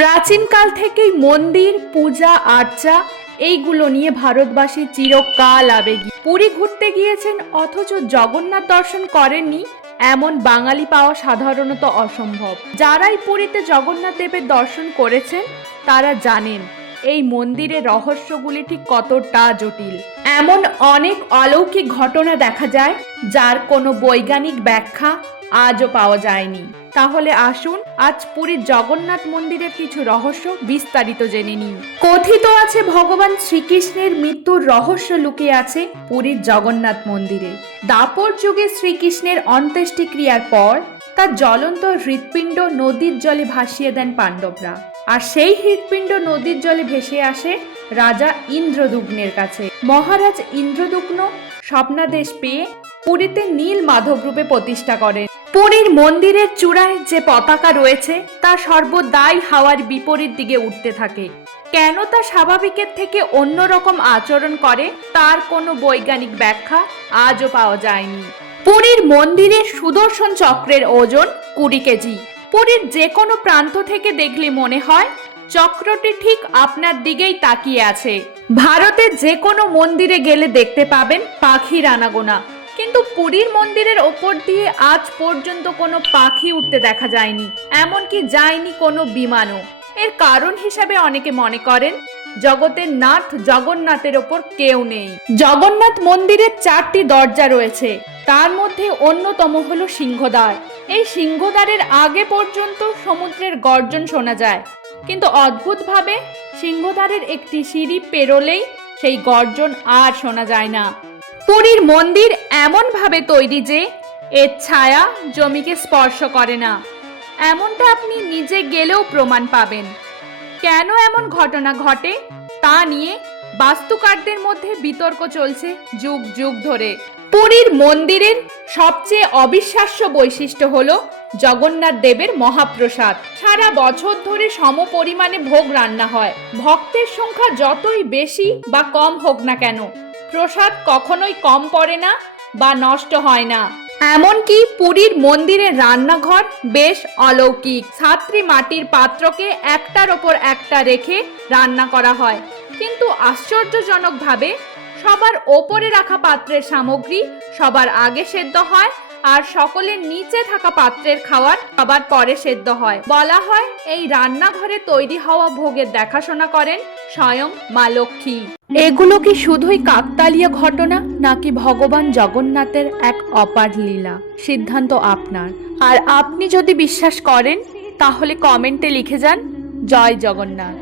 প্রাচীনকাল থেকেই মন্দির, পূজা আর্চা এইগুলো নিয়ে ভারতবাসী চিরকাল আবেগী। পুরী ঘুরতে গিয়েছেন অথচ জগন্নাথ দর্শন করেননি এমন বাঙালি পাওয়া সাধারণত অসম্ভব। যারাই পুরীতে জগন্নাথ দেবের দর্শন করেছেন তারা জানেন এই মন্দিরের রহস্যগুলি ঠিক কতটা জটিল। এমন অনেক অলৌকিক ঘটনা দেখা যায় যার কোনো বৈজ্ঞানিক ব্যাখ্যা আজও পাওয়া যায়নি। তাহলে আসুন আজ পুরীর জগন্নাথ মন্দিরের কিছু রহস্য বিস্তারিত জেনে নিই। কথিত আছে ভগবান শ্রীকৃষ্ণের মৃত্যুর রহস্য লুকিয়ে আছে পুরীর জগন্নাথ মন্দিরে। দাপর যুগে শ্রীকৃষ্ণের অন্ত্যেষ্টিক্রিয়ার পর তার জ্বলন্ত হৃৎপিণ্ড নদীর জলে ভাসিয়ে দেন পাণ্ডবরা, আর সেই হৃৎপিণ্ড নদীর জলে ভেসে আসে রাজা ইন্দ্রদুগ্নের কাছে। মহারাজ ইন্দ্রদুগ্ন স্বপ্নাদেশ পেয়ে পুরীতে নীল মাধব রূপে প্রতিষ্ঠা করেন। পুরীর মন্দিরের চূড়ায় যে পতাকা রয়েছে তা সর্বদাই হাওয়ার বিপরীত দিকে উঠতে থাকে। কেন তা স্বাভাবিকের থেকে অন্যরকম আচরণ করে তার কোনো বৈজ্ঞানিক ব্যাখ্যা আজও পাওয়া যায়নি। পুরীর মন্দিরের সুদর্শন চক্রের ওজন 20 কেজি। পুরীর যে কোনো প্রান্ত থেকে দেখলে মনে হয় চক্রটি ঠিক আপনার দিকেই তাকিয়ে আছে। ভারতের যে কোনো মন্দিরে গেলে দেখতে পাবেন পাখির আনাগোনা, কিন্তু পুরীর মন্দিরের ওপর দিয়ে আজ পর্যন্ত কোনো পাখি উঠতে দেখা যায়নি, এমনকি যায়নি কোনো বিমানও। এর কারণ হিসাবে অনেকে মনে করেন জগতের নাথ জগন্নাথের ওপর কেউ নেই। জগন্নাথ মন্দিরের 4টি দরজা রয়েছে, তার মধ্যে অন্যতম হলো সিংহদ্বার। এই সিংহদ্বারের আগে পর্যন্ত সমুদ্রের গর্জন শোনা যায়, কিন্তু অদ্ভুতভাবে সিংহদ্বারের একটি সিঁড়ি পেরোলেই সেই গর্জন আর শোনা যায় না। পুরীর মন্দির এমন ভাবে তৈরি যে এর ছায়া জমিকে স্পর্শ করে না, এমনটা আপনি নিজে গেলেও প্রমাণ পাবেন। কেন এমন ঘটনা ঘটে তা নিয়ে বাস্তুকারদের মধ্যে বিতর্ক চলছে যুগ যুগ ধরে। পুরীর মন্দিরের সবচেয়ে অবিশ্বাস্য বৈশিষ্ট্য হলো জগন্নাথ দেবের মহাপ্রসাদ। সারা বছর ধরে সমপরিমাণে ভোগ রান্না হয়। ভক্তের সংখ্যা যতই বেশি বা কম হোক না কেন, প্রসাদ কখনোই কম পড়ে না বা নষ্ট হয় না। এমনকি পুরীর মন্দিরের রান্নাঘর বেশ অলৌকিক। 7টি মাটির পাত্রকে একটার ওপর একটা রেখে রান্না করা হয়, কিন্তু আশ্চর্যজনকভাবে সবার ওপরে রাখা পাত্রের সামগ্রী সবার আগে সেদ্ধ হয়, আর সকলের নিচে থাকা পাত্রের খাবার সবার পরে সেদ্ধ হয়। বলা হয় এই রান্নাঘরে তৈরি হওয়া ভোগের দেখাশোনা করেন স্বয়ং মা লক্ষ্মী। এগুলো কি শুধুই কাকতালীয় ঘটনা, নাকি ভগবান জগন্নাথের এক অপার লীলা? সিদ্ধান্ত আপনার। আর আপনি যদি বিশ্বাস করেন তাহলে কমেন্টে লিখে যান জয় জগন্নাথ।